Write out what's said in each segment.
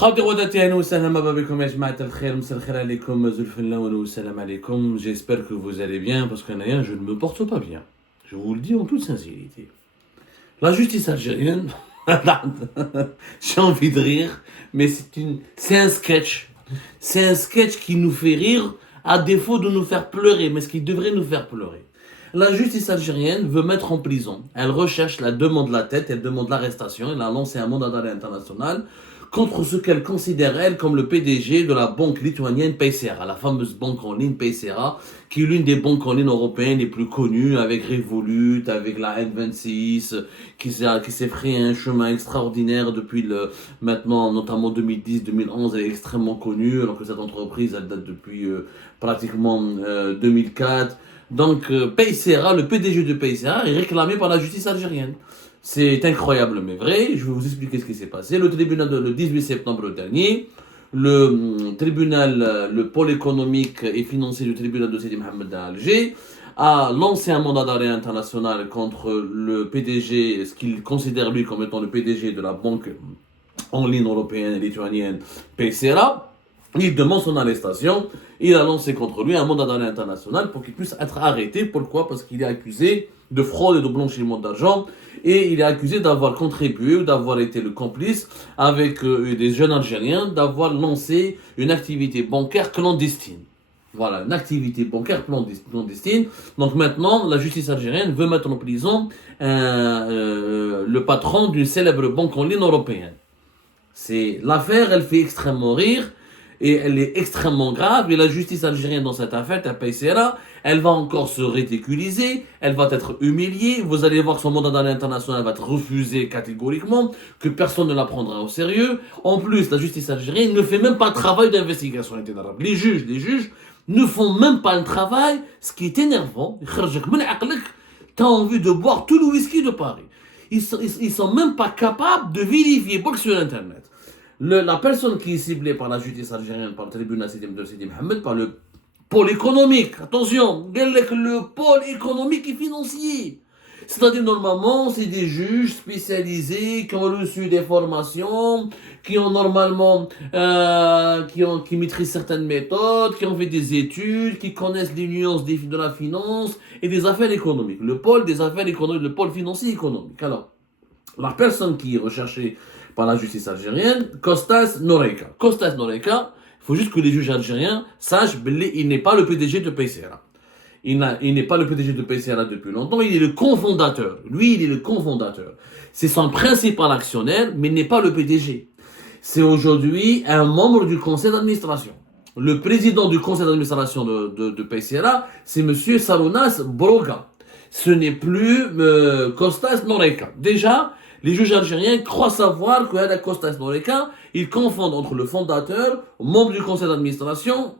J'espère que vous allez bien parce que je ne me porte pas bien. Je vous le dis en toute sincérité. La justice algérienne, j'ai envie de rire, mais c'est un sketch. C'est un sketch qui nous fait rire à défaut de nous faire pleurer, mais ce qui devrait nous faire pleurer. La justice algérienne veut mettre en prison. Elle recherche, elle demande la tête, elle demande l'arrestation, elle a lancé un mandat d'arrêt international contre ce qu'elle considère, elle, comme le PDG de la banque lituanienne Paysera, la fameuse banque en ligne Paysera, qui est l'une des banques en ligne européennes les plus connues, avec Revolut, avec la N26, qui s'est frayé un chemin extraordinaire depuis maintenant, notamment 2010-2011, elle est extrêmement connue, alors que cette entreprise, elle date depuis pratiquement 2004. Donc, Paysera, le PDG de Paysera, est réclamé par la justice algérienne. C'est incroyable mais vrai. Je vais vous expliquer ce qui s'est passé. Le 18 septembre dernier, le pôle économique et financier du tribunal de Sidi Mohamed à Alger a lancé un mandat d'arrêt international contre le PDG, ce qu'il considère lui comme étant le PDG de la banque en ligne européenne et lituanienne Paysera. Il demande son arrestation. Il a lancé contre lui un mandat d'arrêt international pour qu'il puisse être arrêté. Pourquoi ? Parce qu'il est accusé de fraude et de blanchiment d'argent. Et il est accusé d'avoir contribué ou d'avoir été le complice avec des jeunes Algériens, d'avoir lancé une activité bancaire clandestine. Voilà, une activité bancaire clandestine. Donc maintenant, la justice algérienne veut mettre en prison le patron d'une célèbre banque en ligne européenne. L'affaire, elle fait extrêmement rire. Et elle est extrêmement grave, et la justice algérienne dans cette affaire, Paysera, elle va encore se ridiculiser, elle va être humiliée, vous allez voir que son mandat d'arrêt international va être refusé catégoriquement, que personne ne la prendra au sérieux. En plus, la justice algérienne ne fait même pas le travail d'investigation. Les juges ne font même pas le travail, ce qui est énervant. T'as envie de boire tout le whisky de Paris. Ils sont même pas capables de vérifier, pas que sur Internet. La personne qui est ciblée par la justice algérienne, par le tribunal de Sidi Mohamed, par le pôle économique, attention, le pôle économique et financier. C'est-à-dire, normalement, c'est des juges spécialisés qui ont reçu des formations, qui ont normalement, qui maîtrisent certaines méthodes, qui ont fait des études, qui connaissent les nuances de la finance et des affaires économiques. Le pôle des affaires économiques, le pôle financier économique. Alors, la personne qui est recherchée par la justice algérienne, Kostas Noreika. Kostas Noreika, il faut juste que les juges algériens sachent qu'il n'est pas le PDG de Paysera. Il n'est pas le PDG de Paysera depuis longtemps, il est le cofondateur. Lui, il est le cofondateur. C'est son principal actionnaire, mais il n'est pas le PDG. C'est aujourd'hui un membre du conseil d'administration. Le président du conseil d'administration de Paysera, c'est monsieur Sarounas Broga. Ce n'est plus Kostas Noreika. Déjà, les juges algériens croient savoir que la Kostas Noreika, ils confondent entre le fondateur, membre du conseil d'administration,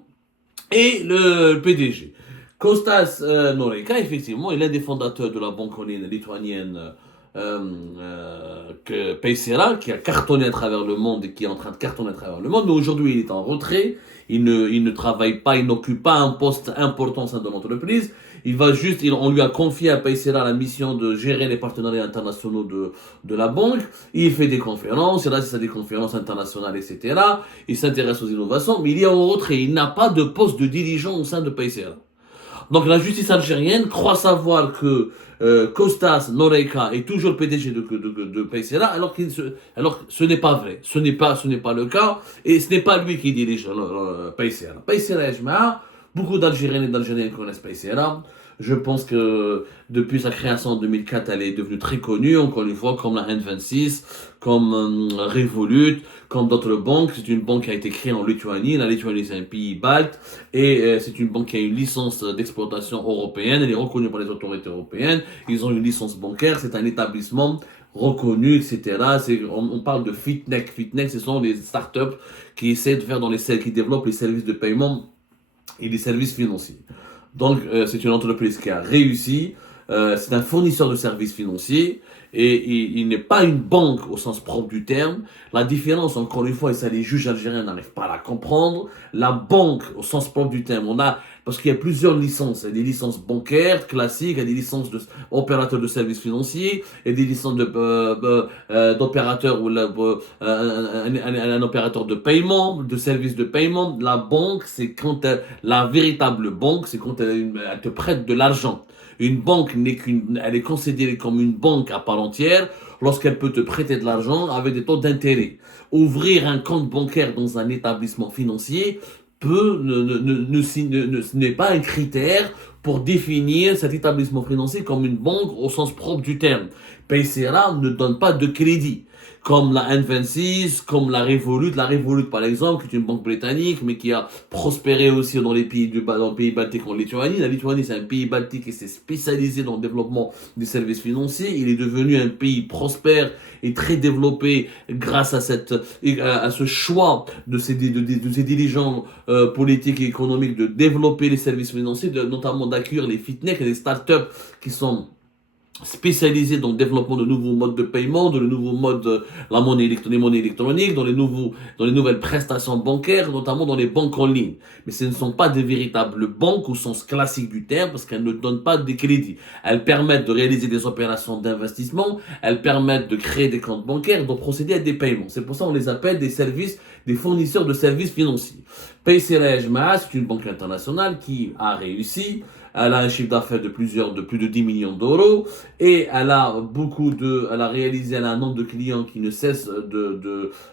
et le PDG. Kostas Noreika, effectivement, il est un des fondateurs de la banque en ligne lituanienne Paysera, qui a cartonné à travers le monde et qui est en train de cartonner à travers le monde. Mais aujourd'hui, il est en retrait. Il ne travaille pas, il n'occupe pas un poste important au sein de l'entreprise. On lui a confié à Paysera la mission de gérer les partenariats internationaux de la banque. Il fait des conférences, il assiste à des conférences internationales, etc. Il s'intéresse aux innovations, mais il est en retrait. Il n'a pas de poste de dirigeant au sein de Paysera. Donc la justice algérienne croit savoir que Kostas Noreika est toujours PDG de Paysera, alors que ce n'est pas vrai. Ce n'est pas le cas, et ce n'est pas lui qui dirige Paysera. Paysera, beaucoup d'Algériens et d'Algériens connaissent Paysera. Je pense que depuis sa création en 2004, elle est devenue très connue, encore une fois, comme la N26, comme Revolut, comme d'autres banques. C'est une banque qui a été créée en Lituanie. La Lituanie, c'est un pays balte, et c'est une banque qui a une licence d'exploitation européenne. Elle est reconnue par les autorités européennes. Ils ont une licence bancaire. C'est un établissement reconnu, etc. On parle de Fitnech. Fitnech, ce sont les startups qui essaient de faire qui développent les services de paiement et les services financiers. Donc, c'est une entreprise qui a réussi. C'est un fournisseur de services financiers. et il n'est pas une banque au sens propre du terme. La différence, encore une fois, et ça les juges algériens n'arrivent pas à la comprendre, la banque au sens propre du terme, parce qu'il y a plusieurs licences. Il y a des licences bancaires classiques, il y a des licences d'opérateurs de services financiers, et des licences d'opérateurs ou un opérateur de paiement, de services de paiement. La banque, c'est quand la véritable banque, c'est quand elle te prête de l'argent. Une banque elle est considérée comme une banque à part entière lorsqu'elle peut te prêter de l'argent avec des taux d'intérêt. Ouvrir un compte bancaire dans un établissement financier n'est pas un critère pour définir cet établissement financier comme une banque au sens propre du terme. PaySera ne donne pas de crédit. Comme la N26, comme la Revolut. La Revolut, par exemple, qui est une banque britannique, mais qui a prospéré aussi dans les pays dans le pays baltique en Lituanie. La Lituanie, c'est un pays baltique qui s'est spécialisé dans le développement des services financiers. Il est devenu un pays prospère et très développé grâce à ce choix de ces dirigeants politiques et économiques de développer les services financiers, notamment d'accueillir les fintechs et les startups qui sont spécialisés dans le développement de nouveaux modes de paiement, de nouveaux modes, les monnaies électroniques, dans les nouvelles prestations bancaires, notamment dans les banques en ligne. Mais ce ne sont pas des véritables banques au sens classique du terme, parce qu'elles ne donnent pas de crédit. Elles permettent de réaliser des opérations d'investissement, elles permettent de créer des comptes bancaires, de procéder à des paiements. C'est pour ça qu'on les appelle des fournisseurs de services financiers. PaySera Ejmaa, c'est une banque internationale qui a réussi. Elle a un chiffre d'affaires de plus de 10 millions d'euros et elle a réalisé un nombre de clients qui ne cesse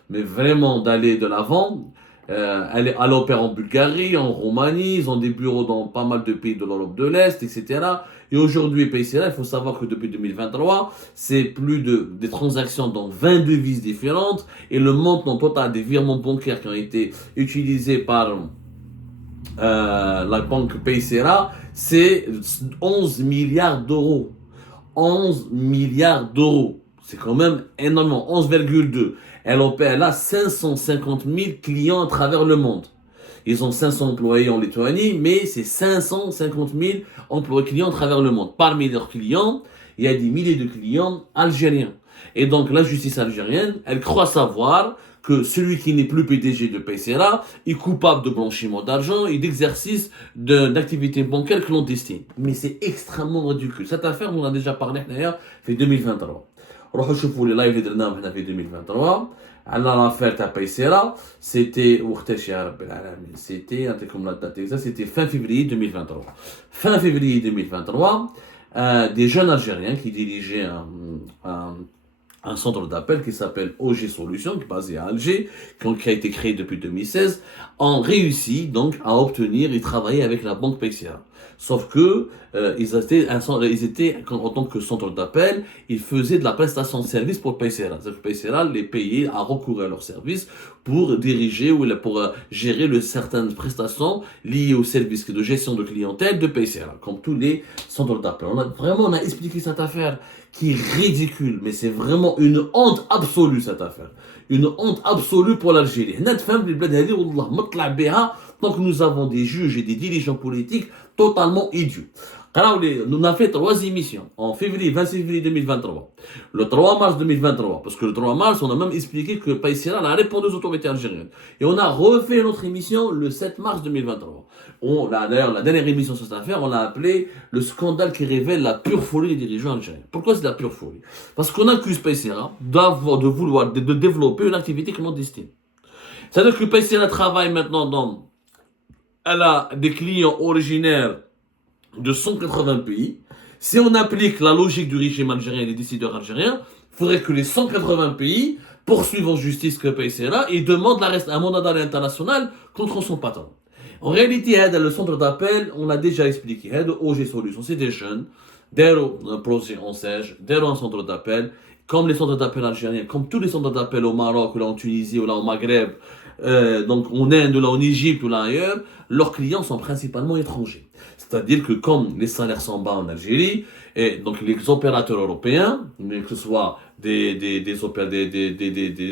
mais vraiment d'aller de l'avant. Elle opère en Bulgarie, en Roumanie, ils ont des bureaux dans pas mal de pays de l'Europe de l'Est, etc. Et aujourd'hui, PaySera, il faut savoir que depuis 2023, c'est des transactions dans 20 devises différentes et le montant total des virements bancaires qui ont été utilisés par la banque PaySera, c'est 11 milliards d'euros. 11 milliards d'euros. C'est quand même énormément. 11,2. Elle a 550 000 clients à travers le monde. Ils ont 500 employés en Lituanie, mais c'est 550 000 clients à travers le monde. Parmi leurs clients, il y a des milliers de clients algériens. Et donc la justice algérienne, elle croit savoir que celui qui n'est plus PDG de PaySera est coupable de blanchiment d'argent et d'exercice d'activité bancaire clandestine. Mais c'est extrêmement ridicule. Cette affaire, on en a déjà parlé d'ailleurs, fait 2023. روحوا شوفوا لي لايف اللي درناهم هنا في 2023 على l'affaire تاع PaySera. C'était وقتاش يا ربي العالمين؟ C'était نعطيكم la date exacte, c'était fin février 2023. Fin février 2023, des jeunes Algériens qui dirigeaient un centre d'appel qui s'appelle OG Solutions, qui est basé à Alger, qui a été créé depuis 2016, ont réussi donc à obtenir et travailler avec la banque PaySera. Sauf que ils étaient en tant que centre d'appel, ils faisaient de la prestation de service pour PaySera. C'est-à-dire que PaySera les payait à recourir à leurs services pour diriger ou pour gérer certaines prestations liées au service de gestion de clientèle de PaySera, comme tous les centres d'appel. On a expliqué cette affaire qui est ridicule, mais c'est vraiment une honte absolue cette affaire. Une honte absolue pour l'Algérie. Tant que nous avons des juges et des dirigeants politiques totalement idiots. On a fait 3 émissions en 26 février 2023, le 3 mars 2023, parce que le 3 mars, on a même expliqué que PaySera a répondu aux autorités algériennes. Et on a refait notre émission le 7 mars 2023. D'ailleurs, la dernière émission sur cette affaire, on l'a appelé le scandale qui révèle la pure folie des dirigeants algériens. Pourquoi c'est la pure folie? Parce qu'on accuse PaySera de développer une activité clandestine. C'est-à-dire que PaySera travaille maintenant elle a des clients originaires de 180 pays. Si on applique la logique du régime algérien et des décideurs algériens, il faudrait que les 180 pays poursuivent en justice que PaySera et demandent un mandat d'arrêt international contre son patron. En réalité, le centre d'appel, on l'a déjà expliqué, OG Solutions, c'est des jeunes, un projet en Sèche, un centre d'appel, comme les centres d'appel algériens, comme tous les centres d'appel au Maroc, ou là en Tunisie, ou là au Maghreb, donc en Inde, ou là en Égypte, ou là ailleurs, leurs clients sont principalement étrangers. C'est-à-dire que comme les salaires sont bas en Algérie, et donc les opérateurs européens, que ce soit des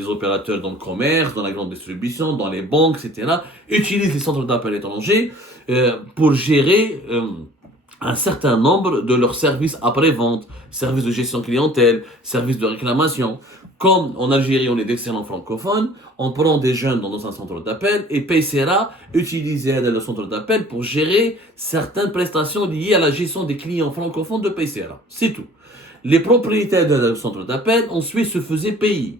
opérateurs dans le commerce, dans la grande distribution, dans les banques, etc., utilisent les centres d'appel étrangers pour gérer un certain nombre de leurs services après-vente, services de gestion clientèle, services de réclamation. Comme en Algérie, on est d'excellents francophones, on prend des jeunes dans un centre d'appel et Paysera utilisait le centre d'appel pour gérer certaines prestations liées à la gestion des clients francophones de Paysera. C'est tout. Les propriétaires du centre d'appel ensuite se faisaient payer.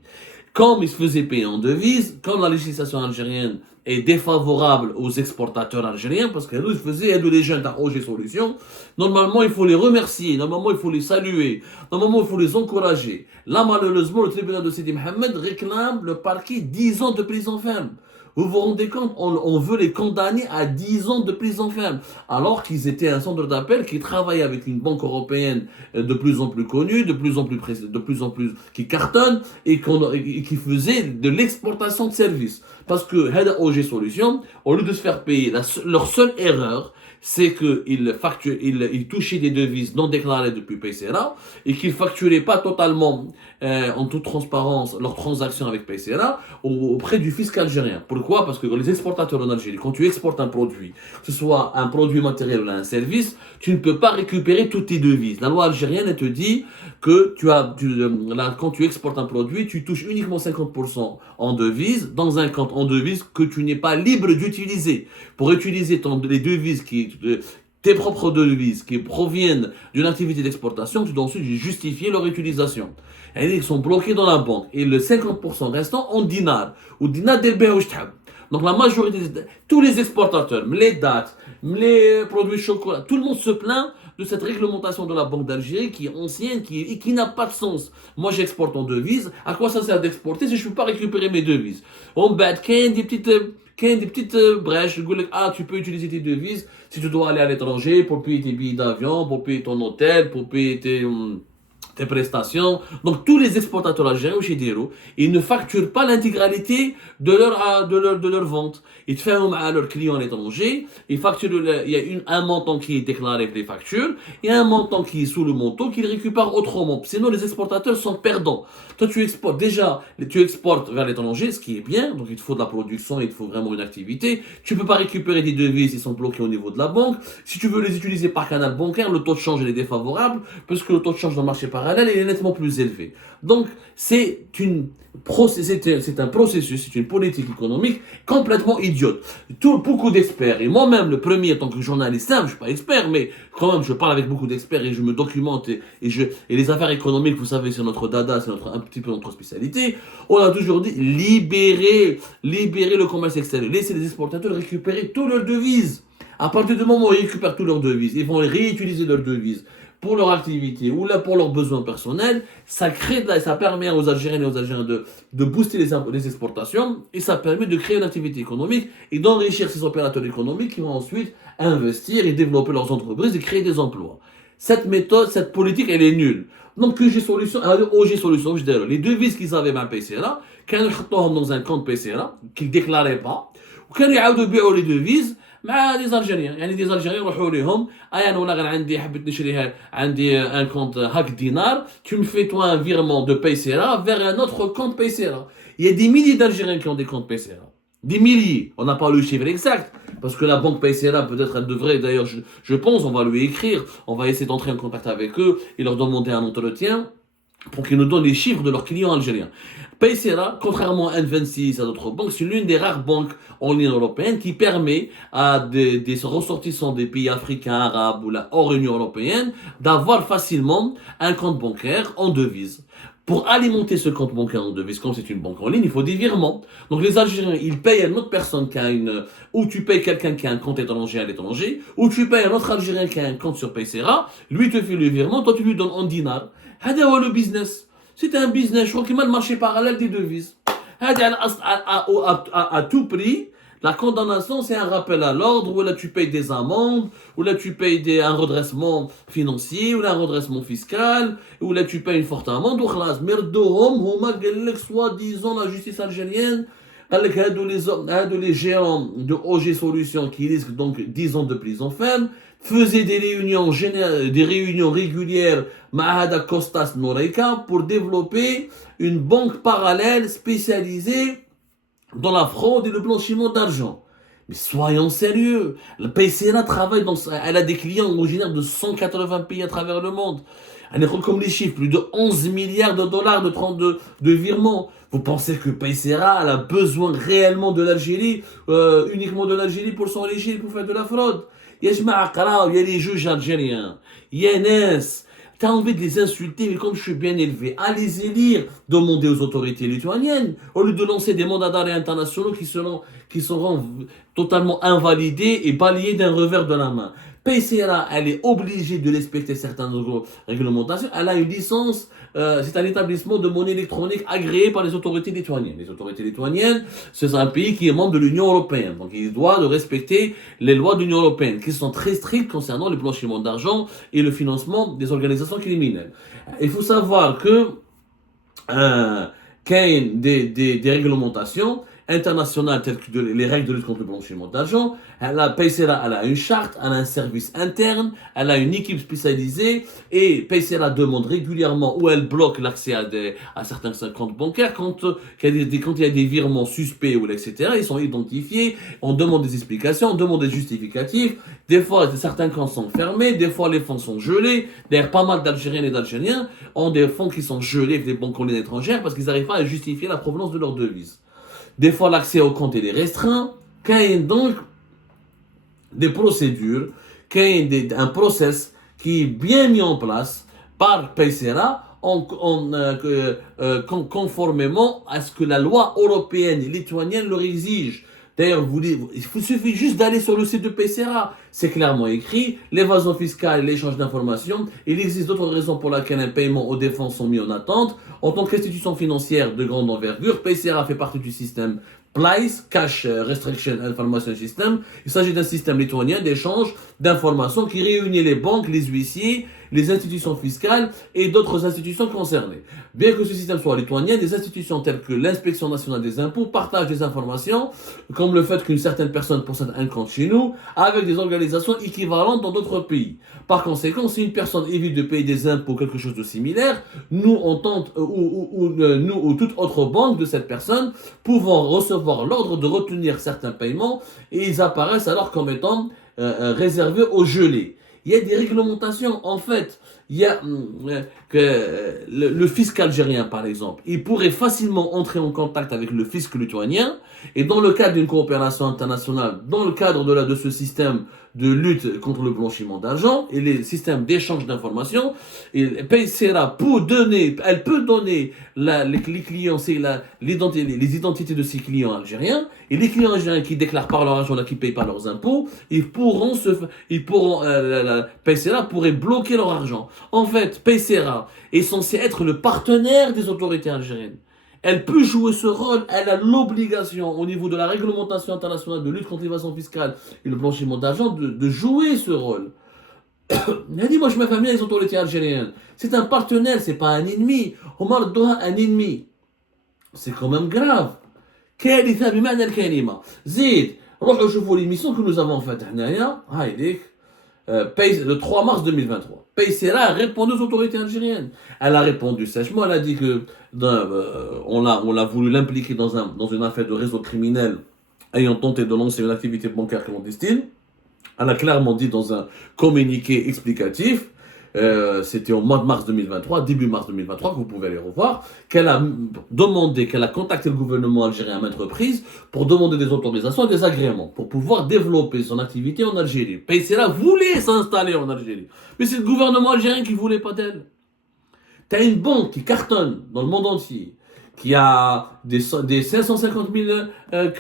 Comme ils se faisaient payer en devises, comme la législation algérienne est défavorable aux exportateurs algériens, parce qu'elle faisait aider les jeunes à OG Solutions, normalement il faut les remercier, normalement il faut les saluer, normalement il faut les encourager. Là malheureusement le tribunal de Sidi Mohamed réclame le parquet 10 ans de prison ferme. Vous vous rendez compte, on veut les condamner à 10 ans de prison ferme, alors qu'ils étaient un centre d'appel qui travaillait avec une banque européenne de plus en plus connue, de plus en plus qui cartonne et qui faisait de l'exportation de services. Parce que Heda OG Solutions, au lieu de se faire payer, leur seule erreur, c'est qu'ils touchaient des devises non déclarées depuis Paysera et qu'ils facturaient pas totalement, en toute transparence, leurs transactions avec Paysera auprès du fisc algérien. Pourquoi? Parce que les exportateurs en Algérie, quand tu exportes un produit, que ce soit un produit matériel ou un service, tu ne peux pas récupérer toutes tes devises. La loi algérienne, elle te dit que quand tu exportes un produit, tu touches uniquement 50% en devises, dans un compte en devises que tu n'es pas libre d'utiliser. Pour utiliser les devises tes propres devises qui proviennent d'une activité d'exportation, tu dois ensuite justifier leur utilisation. Et ils sont bloqués dans la banque. Et le 50% restant en dinars. Ou dinar del béhouchtab. Donc la majorité, tous les exportateurs, les dates, les produits chocolat, tout le monde se plaint de cette réglementation de la Banque d'Algérie qui est ancienne, qui n'a pas de sens. Moi j'exporte en devises, à quoi ça sert d'exporter si je ne peux pas récupérer mes devises? On bat, qu'il y a des petites brèches, tu peux utiliser tes devises si tu dois aller à l'étranger pour payer tes billets d'avion, pour payer ton hôtel, pour payer tes prestations. Donc tous les exportateurs algériens chez Dero, ils ne facturent pas l'intégralité de leur vente. Ils ferment à leurs clients à l'étranger, ils facturent, il y a un montant qui est déclaré pour les factures, et un montant qui est sous le montant qu'ils récupèrent autrement. Sinon les exportateurs sont perdants. Toi tu exportes vers l'étranger, ce qui est bien, donc il te faut de la production, il te faut vraiment une activité. Tu peux pas récupérer des devises, ils sont bloqués au niveau de la banque. Si tu veux les utiliser par canal bancaire, le taux de change est défavorable, parce que le tôt de change dans le marché parallèle est nettement plus élevé. Donc c'est un processus, c'est une politique économique complètement idiote. Beaucoup d'experts, et moi-même le premier en tant que journaliste, je ne suis pas expert, mais quand même je parle avec beaucoup d'experts et je me documente et les affaires économiques, vous savez, c'est notre dada, c'est un petit peu notre spécialité. On a toujours dit libérer le commerce extérieur, laisser les exportateurs récupérer toutes leurs devises. À partir du moment où ils récupèrent toutes leurs devises, ils vont réutiliser leurs devises pour leur activité ou là pour leurs besoins personnels, ça permet aux Algériens et aux Algériens de booster les exportations et ça permet de créer une activité économique et d'enrichir ces opérateurs économiques qui vont ensuite investir et développer leurs entreprises et créer des emplois. Cette méthode, cette politique, elle est nulle. Donc OG Solutions, les devises qu'ils avaient dans Paysera, qu'ils mettent dans un compte Paysera qu'ils ne déclaraient pas, ou qu'ils يعاودوا les devises مع des Algériens. يعني des Algériens يروحوا لهم انا ولا غير حبيت نشريها عندي un compte هاك dinar, tu me fais toi un virement de Paysera vers un autre compte Paysera. Il y a des milliers d'Algériens qui ont des comptes Paysera. Des milliers. On n'a pas le chiffre exact. Parce que la banque Paysera, peut-être elle devrait, d'ailleurs je pense, on va lui écrire, on va essayer d'entrer en contact avec eux et leur demander un entretien pour qu'ils nous donnent les chiffres de leurs clients algériens. Paysera, contrairement à N26 et à d'autres banques, c'est l'une des rares banques en ligne européenne qui permet à des ressortissants des pays africains, arabes ou hors Union européenne d'avoir facilement un compte bancaire en devise. Pour alimenter ce compte bancaire en devise, comme c'est une banque en ligne, il faut des virements. Donc les Algériens, ils payent à une autre personne qui a ou tu payes quelqu'un qui a un compte étranger à l'étranger, ou tu payes un autre Algérien qui a un compte sur Paysera, lui te fait le virement, toi tu lui donnes en dinar. C'est le business. C'est un business, je crois qu'il y a le marché parallèle des devises. À tout prix, la condamnation, c'est un rappel à l'ordre, où là tu payes des amendes, où là tu payes un redressement financier, ou là un redressement fiscal, où là tu payes une forte amende, ou khlas, merdouhom, homa, soi-disant la justice algérienne, avec les géants de OG Solutions qui risquent donc 10 ans de prison ferme, faisaient des réunions régulières Mahada Costas Noreika pour développer une banque parallèle spécialisée dans la fraude et le blanchiment d'argent. Mais soyons sérieux. Le PCRA travaille elle a des clients originaires de 180 pays à travers le monde. Elle est comme les chiffres, plus de 11 milliards de dollars de virements. Vous pensez que PCRA elle a besoin réellement de l'Algérie, uniquement de l'Algérie pour s'enrichir, pour faire de la fraude? Il y a les juges algériens. Il y a Nes. T'as envie de les insulter, mais comme je suis bien élevé, allez-y lire, demandez aux autorités lituaniennes, au lieu de lancer des mandats d'arrêt internationaux qui seront totalement invalidés et balayés d'un revers de la main. PCRA, elle est obligée de respecter certaines réglementations. Elle a une licence, c'est un établissement de monnaie électronique agréé par les autorités lituaniennes. Les autorités lituaniennes, c'est un pays qui est membre de l'Union européenne. Donc, il doit de respecter les lois de l'Union européenne, qui sont très strictes concernant le blanchiment d'argent et le financement des organisations criminelles. Il faut savoir que qu'il y a des réglementations internationales telles que les règles de lutte contre le blanchiment d'argent. PCRA, elle a une charte, elle a un service interne, elle a une équipe spécialisée et PCRA demande régulièrement ou elle bloque l'accès à certains comptes bancaires quand il y a des virements suspects ou etc. Ils sont identifiés, on demande des explications, on demande des justificatifs. Des fois, certains comptes sont fermés, des fois les fonds sont gelés. D'ailleurs, pas mal d'Algériennes et d'Algériens ont des fonds qui sont gelés avec des banques en ligne étrangères parce qu'ils n'arrivent pas à justifier la provenance de leur devise. Des fois, l'accès au compte est restreint. Quand il y a donc des procédures, quand il y a un process qui est bien mis en place par PCRA conformément à ce que la loi européenne et lituanienne leur exige. D'ailleurs, il suffit juste d'aller sur le site de PCRA. C'est clairement écrit, l'évasion fiscale et l'échange d'informations. Il existe d'autres raisons pour lesquelles un paiement aux défenses sont mis en attente. En tant qu'institution financière de grande envergure, PCRA fait partie du système PLICE, Cash Restriction Information System. Il s'agit d'un système lituanien d'échange d'informations qui réunit les banques, les huissiers, les institutions fiscales et d'autres institutions concernées. Bien que ce système soit lituanien, des institutions telles que l'Inspection nationale des impôts partagent des informations, comme le fait qu'une certaine personne possède un compte chez nous, avec des organisations équivalentes dans d'autres pays. Par conséquent, si une personne évite de payer des impôts ou quelque chose de similaire, nous, on tente, nous ou toute autre banque de cette personne, pouvons recevoir l'ordre de retenir certains paiements et ils apparaissent alors comme étant réservés aux gelés. Il y a des réglementations, en fait. Il y a le fisc algérien, par exemple. Il pourrait facilement entrer en contact avec le fisc lituanien. Et dans le cadre d'une coopération internationale, dans le cadre de ce système de lutte contre le blanchiment d'argent et les systèmes d'échange d'informations, PCRA elle peut donner les clients, les identités de ses clients algériens. Et les clients algériens qui déclarent par leur argent, qui ne payent pas leurs impôts, PCRA pourrait bloquer leur argent. En fait, PCRA est censé être le partenaire des autorités algériennes. Elle peut jouer ce rôle, elle a l'obligation au niveau de la réglementation internationale de lutte contre l'évasion fiscale et le blanchiment d'argent de jouer ce rôle. Il a dit, moi je me fais bien les autorités algériennes. C'est un partenaire, c'est pas un ennemi. Omar Doha, un ennemi. C'est quand même grave. كارثة بمعنى الكلمة. زيد روحوا شوفوا l'émission que nous avons faite هنايا هايديك le 3 mars 2023. PCRA a répondu aux autorités algériennes. Elle a répondu sèchement, elle a dit que on a voulu l'impliquer dans une affaire de réseau criminel ayant tenté de lancer une activité bancaire clandestine. Elle a clairement dit dans un communiqué explicatif, c'était au mois de mars 2023, début mars 2023, que vous pouvez aller revoir, qu'elle a contacté le gouvernement algérien à maintes reprises pour demander des autorisations et des agréments pour pouvoir développer son activité en Algérie. PCRA voulait s'installer en Algérie, mais c'est le gouvernement algérien qui ne voulait pas d'elle. T'as une banque qui cartonne dans le monde entier, qui a des 550 000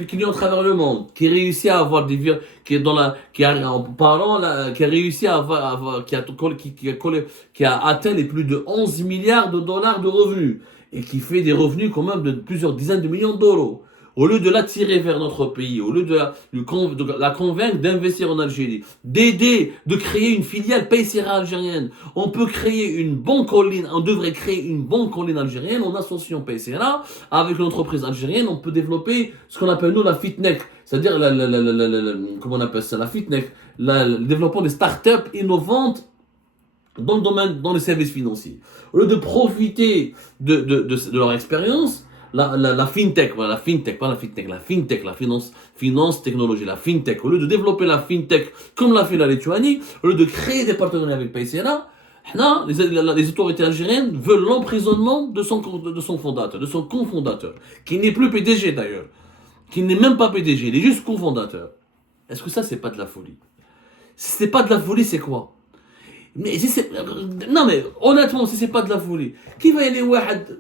clients à travers le monde, qui réussit à avoir qui a atteint les plus de 11 milliards de dollars de revenus, et qui fait des revenus quand même de plusieurs dizaines de millions d'euros. Au lieu de l'attirer vers notre pays, au lieu de la convaincre d'investir en Algérie, d'aider, de créer une filiale PCRA algérienne, on peut créer une banque en ligne, on devrait créer une banque en ligne algérienne en associant PCRA avec l'entreprise algérienne, on peut développer ce qu'on appelle nous la fitness, c'est-à-dire comment on appelle ça, la fitness, le développement des startups innovantes dans le domaine, dans les services financiers. Au lieu de profiter de leur expérience, la fintech, voilà, la fintech, pas la fintech, la fintech, la finance technologie, la fintech. Au lieu de développer la fintech comme l'a fait la Lituanie, au lieu de créer des partenariats avec Paysera, les autorités algériennes veulent l'emprisonnement de son fondateur, de son cofondateur, qui n'est plus PDG d'ailleurs, qui n'est même pas PDG, il est juste cofondateur. Est-ce que ça, c'est pas de la folie? Si c'est pas de la folie, c'est quoi? Mais si c'est... Non mais honnêtement, si c'est pas de la folie, qui va y aller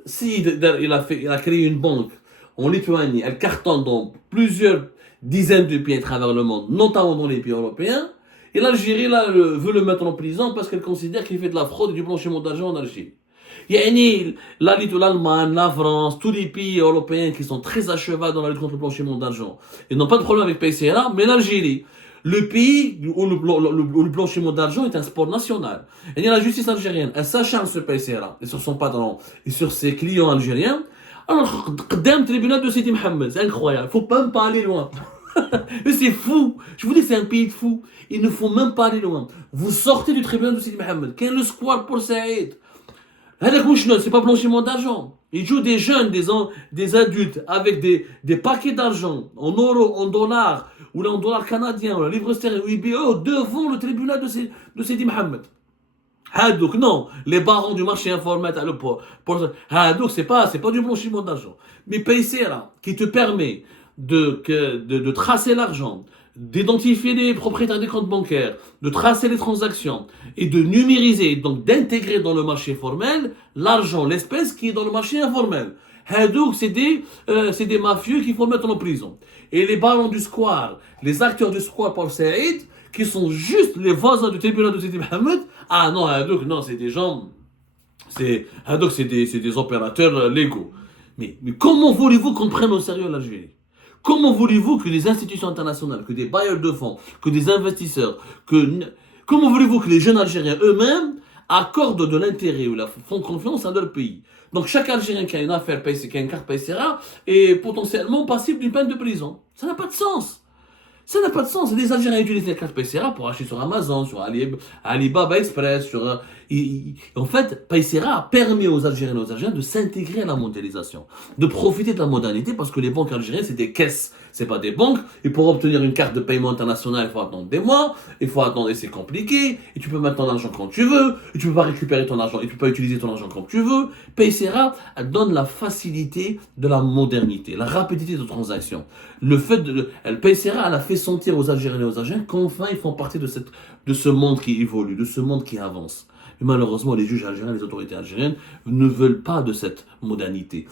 si il a créé une banque en Lituanie, elle cartonne dans plusieurs dizaines de pays à travers le monde, notamment dans les pays européens, et l'Algérie là, veut le mettre en prison parce qu'elle considère qu'il fait de la fraude et du blanchiment d'argent en Algérie. L'Allemagne, la France, tous les pays européens qui sont très à cheval dans la lutte contre le blanchiment d'argent, ils n'ont pas de problème avec PCRA, mais l'Algérie, le pays où le blanchiment d'argent est un sport national. Et la justice algérienne, elle s'acharne sur PCRA et sur son patron et sur ses clients algériens. Alors, le tribunal de Sidi Mohamed, c'est incroyable, il ne faut même pas aller loin. Mais c'est fou. Je vous dis, c'est un pays de fous. Il ne faut même pas aller loin. Vous sortez du tribunal de Sidi Mohamed. Quel est le square pour Saïd? C'est pas blanchiment d'argent. Ils jouent des jeunes, des adultes avec des paquets d'argent en euros, en dollars, ou en dollars canadiens, ou en livres sterling, ou IBO, devant le tribunal de Sidi Mohamed. Donc non, les barons du marché informel, donc c'est pas du blanchiment d'argent. Mais Paysera, qui te permet de tracer l'argent, d'identifier les propriétaires des comptes bancaires, de tracer les transactions et de numériser, donc d'intégrer dans le marché formel l'argent, l'espèce qui est dans le marché informel. Donc c'est des mafieux qu'il faut mettre en prison. Et les barons du square, les acteurs du square pour Saïd, qui sont juste les voisins du tribunal de Sidi Mohamed, ah non, non, c'est des gens, c'est des opérateurs légaux. Mais comment voulez-vous qu'on prenne au sérieux l'Algérie? Comment voulez-vous que les institutions internationales, que des bailleurs de fonds, que des investisseurs, comment voulez-vous que les jeunes Algériens eux-mêmes accordent de l'intérêt ou font confiance à leur pays? Donc chaque Algérien qui a une affaire, qui a une carte Paysera, est potentiellement passible d'une peine de prison. Ça n'a pas de sens. Ça n'a pas de sens. Les Algériens utilisent les cartes Paysera pour acheter sur Amazon, sur Alibaba Express. En fait, Paysera permet aux Algériens et aux Algériens de s'intégrer à la mondialisation, de profiter de la modernité parce que les banques algériennes, c'est des caisses, c'est pas des banques. Et pour obtenir une carte de paiement internationale, il faut attendre des mois, il faut attendre et c'est compliqué. Et tu peux mettre ton argent quand tu veux, et tu peux pas récupérer ton argent, et tu peux pas utiliser ton argent quand tu veux. Paysera donne la facilité de la modernité, la rapidité de transaction. Paysera, elle a fait sentir aux Algériens et aux Algériens qu'enfin ils font partie de ce monde qui évolue, de ce monde qui avance. Mais malheureusement, les juges algériens, les autorités algériennes ne veulent pas de cette modernité.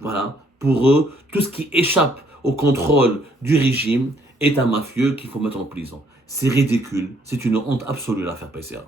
Voilà, pour eux, tout ce qui échappe au contrôle du régime est un mafieux qu'il faut mettre en prison. C'est ridicule, c'est une honte absolue l'affaire Paysera.